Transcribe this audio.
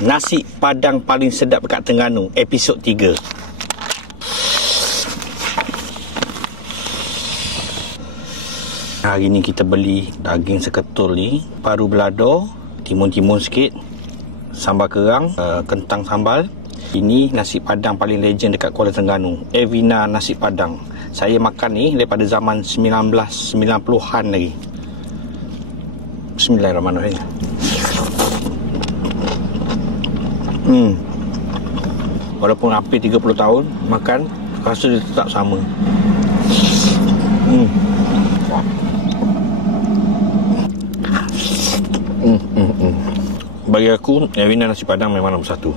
Nasi Padang paling sedap dekat Terengganu, episod 3. Hari ni kita beli daging seketul ni, paru belado, timun-timun sikit, sambal kerang, kentang sambal. Ini nasi Padang paling legend dekat Kuala Terengganu, Evina Nasi Padang. Saya makan ni daripada zaman 1990-an lagi. Bismillahirrahmanirrahim. Walaupun hampir 30 tahun makan, rasa dia tetap sama. Bagi aku, Evina Nasi Padang memang nombor 1.